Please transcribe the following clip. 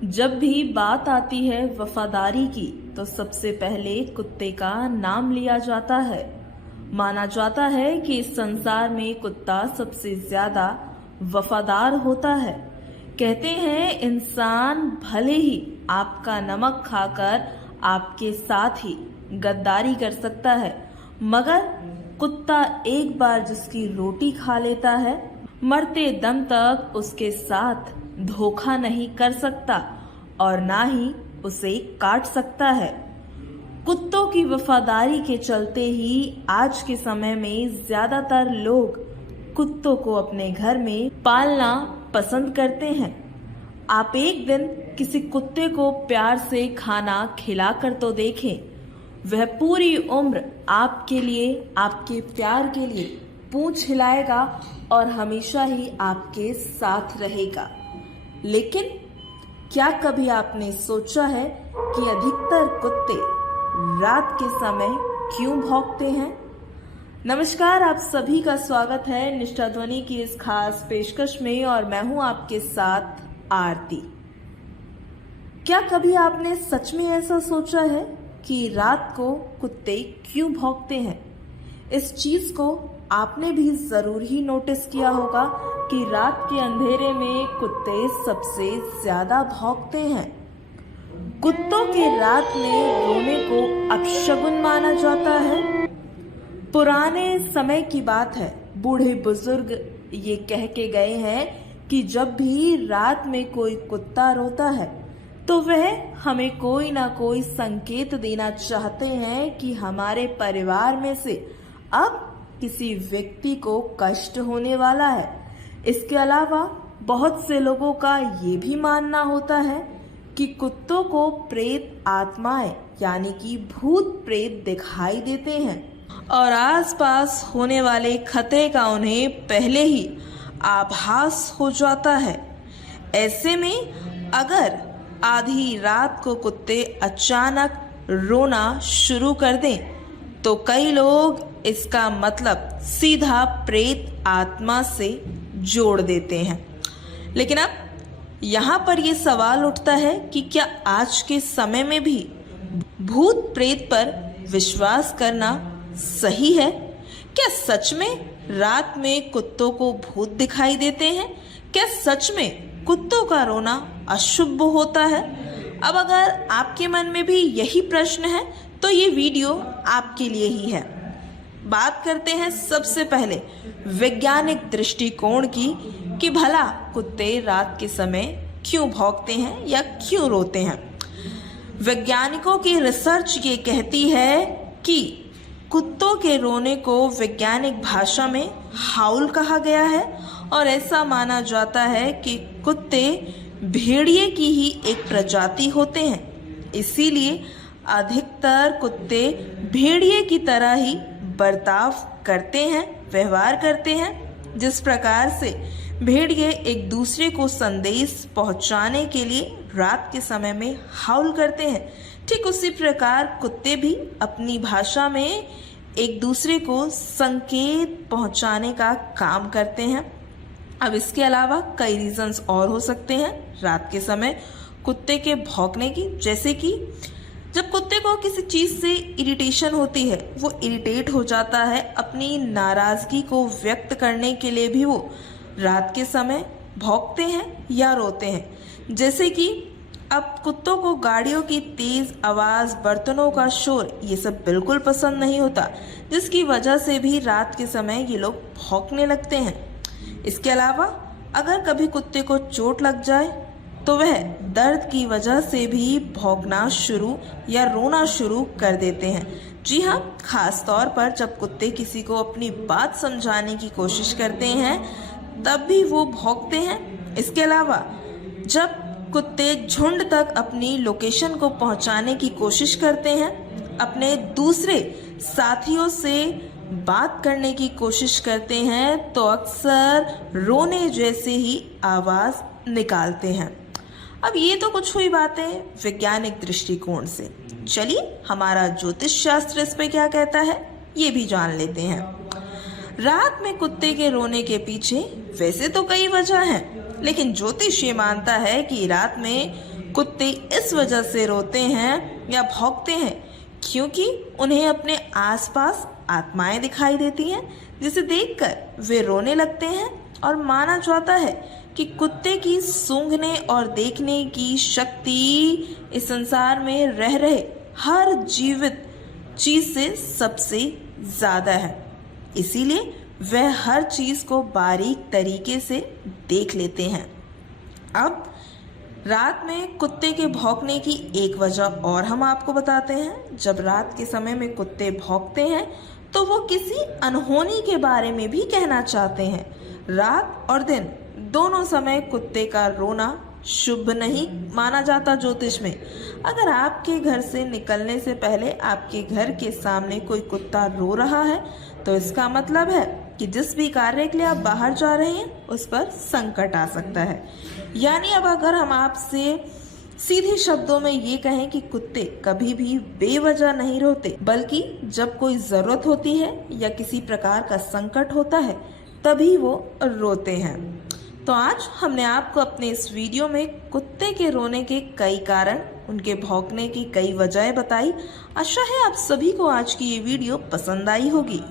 जब भी बात आती है वफादारी की तो सबसे पहले कुत्ते का नाम लिया जाता है। माना जाता है कि इस संसार में कुत्ता सबसे ज्यादा वफादार होता है। कहते हैं इंसान भले ही आपका नमक खाकर आपके साथ ही गद्दारी कर सकता है, मगर कुत्ता एक बार जिसकी रोटी खा लेता है, मरते दम तक उसके साथ धोखा नहीं कर सकता और ना ही उसे काट सकता है। कुत्तों की वफादारी के चलते ही आज के समय में ज्यादातर लोग कुत्तों को अपने घर में पालना पसंद करते हैं। आप एक दिन किसी कुत्ते को प्यार से खाना खिलाकर तो देखें, वह पूरी उम्र आपके लिए, आपके प्यार के लिए पूंछ हिलाएगा और हमेशा ही आपके साथ रहेगा। लेकिन क्या कभी आपने सोचा है कि अधिकतर कुत्ते रात के समय क्यों भौंकते हैं? नमस्कार, आप सभी का स्वागत है निष्ठा ध्वनि की इस खास पेशकश में और मैं हूं आपके साथ आरती। क्या कभी आपने सच में ऐसा सोचा है कि रात को कुत्ते क्यों भौंकते हैं? इस चीज को आपने भी जरूर ही नोटिस किया होगा कि रात के अंधेरे में कुत्ते सबसे ज्यादा भौंकते हैं। कुत्तों के रात में रोने को अपशगुन माना जाता है। पुराने समय की बात है, बूढ़े बुजुर्ग ये कह के गए हैं कि जब भी रात में कोई कुत्ता रोता है तो वह हमें कोई ना कोई संकेत देना चाहते हैं कि हमारे परिवार में से अब किसी व्यक्ति को कष्ट होने वाला है। इसके अलावा बहुत से लोगों का ये भी मानना होता है कि कुत्तों को प्रेत आत्माएं यानी कि भूत प्रेत दिखाई देते हैं और आसपास होने वाले खतरे का उन्हें पहले ही आभास हो जाता है। ऐसे में अगर आधी रात को कुत्ते अचानक रोना शुरू कर दें तो कई लोग इसका मतलब सीधा प्रेत आत्मा से जोड़ देते हैं। लेकिन अब यहाँ पर यह सवाल उठता है कि क्या आज के समय में भी भूत प्रेत पर विश्वास करना सही है? क्या सच में रात में कुत्तों को भूत दिखाई देते हैं? क्या सच में कुत्तों का रोना अशुभ होता है? अब अगर आपके मन में भी यही प्रश्न है तो ये वीडियो आपके लिए ही है। बात करते हैं सबसे पहले वैज्ञानिक दृष्टिकोण की कि भला कुत्ते रात के समय क्यों भौंकते हैं या क्यों रोते हैं। वैज्ञानिकों की रिसर्च ये कहती है कि कुत्तों के रोने को वैज्ञानिक भाषा में हाउल कहा गया है और ऐसा माना जाता है कि कुत्ते भेड़िए की ही एक प्रजाति होते हैं। इसीलिए अधिकतर कुत्ते भेड़िए की तरह ही बर्ताव करते हैं, व्यवहार करते हैं। जिस प्रकार से भेड़िए एक दूसरे को संदेश पहुंचाने के लिए रात के समय में हाउल करते हैं, ठीक उसी प्रकार कुत्ते भी अपनी भाषा में एक दूसरे को संकेत पहुंचाने का काम करते हैं। अब इसके अलावा कई रीजंस और हो सकते हैं रात के समय कुत्ते के भौंकने की, जैसे कि जब कुत्ते को किसी चीज से इरिटेशन होती है, वो इरिटेट हो जाता है, अपनी नाराजगी को व्यक्त करने के लिए भी वो रात के समय भौंकते हैं या रोते हैं। जैसे कि अब कुत्तों को गाड़ियों की तेज आवाज, बर्तनों का शोर, ये सब बिल्कुल पसंद नहीं होता, जिसकी वजह से भी रात के समय ये लोग भौंकने लगते हैं। इसके अलावा अगर कभी कुत्ते को चोट लग जाए तो वह दर्द की वजह से भी भौंकना शुरू या रोना शुरू कर देते हैं। जी हाँ, खास तौर पर जब कुत्ते किसी को अपनी बात समझाने की कोशिश करते हैं तब भी वो भौंकते हैं। इसके अलावा जब कुत्ते झुंड तक अपनी लोकेशन को पहुंचाने की कोशिश करते हैं, अपने दूसरे साथियों से बात करने की कोशिश करते हैं तो अक्सर रोने जैसे ही आवाज निकालते हैं। अब ये तो कुछ हुई बातें वैज्ञानिक दृष्टिकोण से। चलिए हमारा ज्योतिष शास्त्र इस पे क्या कहता है ये भी जान लेते हैं। रात में कुत्ते के रोने के पीछे वैसे तो कई वजह हैं, लेकिन ज्योतिष ये मानता है कि रात में कुत्ते इस वजह से रोते हैं या भौंकते हैं क्योंकि उन्हें अपने आसपास आत्माएं दिखाई देती हैं, जिसे देखकर वे रोने लगते हैं। और माना जाता है कि कुत्ते की सूंघने और देखने की शक्ति इस संसार में रह रहे हर जीवित चीज से सबसे ज्यादा है, इसीलिए वह हर चीज को बारीक तरीके से देख लेते हैं। अब रात में कुत्ते के भौंकने की एक वजह और हम आपको बताते हैं। जब रात के समय में कुत्ते भौंकते हैं तो वो किसी अनहोनी के बारे में भी कहना चाहते हैं। रात और दिन दोनों समय कुत्ते का रोना शुभ नहीं माना जाता ज्योतिष में। अगर आपके घर से निकलने से पहले आपके घर के सामने कोई कुत्ता रो रहा है तो इसका मतलब है कि जिस भी कार्य के लिए आप बाहर जा रहे हैं उस पर संकट आ सकता है। यानी अब अगर हम आपसे सीधे शब्दों में ये कहें कि कुत्ते कभी भी बेवजह नहीं रोते, बल्कि जब कोई जरूरत होती है या किसी प्रकार का संकट होता है तभी वो रोते हैं। तो आज हमने आपको अपने इस वीडियो में कुत्ते के रोने के कई कारण, उनके भौंकने की कई वजहें बताई। आशा है आप सभी को आज की ये वीडियो पसंद आई होगी।